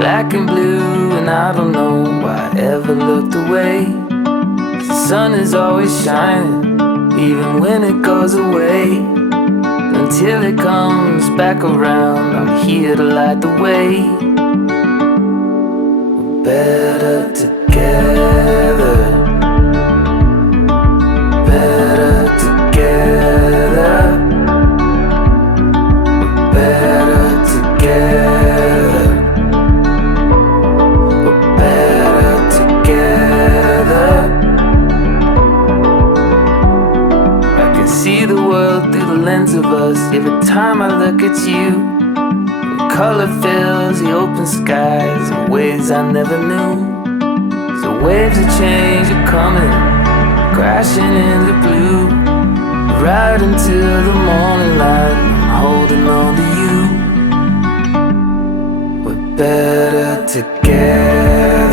black and blue, and I don't know why I ever looked away. The sun is always shining, even when it goes away. Until it comes back around, I'm here to light the way. We're better together. Better together. We're better together. We're better together. I can see the world through the lens of us. Every time I look at you, the color fills the open skies in ways I never knew. So waves of change are coming, crashing into blue. Right until the morning light, I'm holding on to you. We're better together.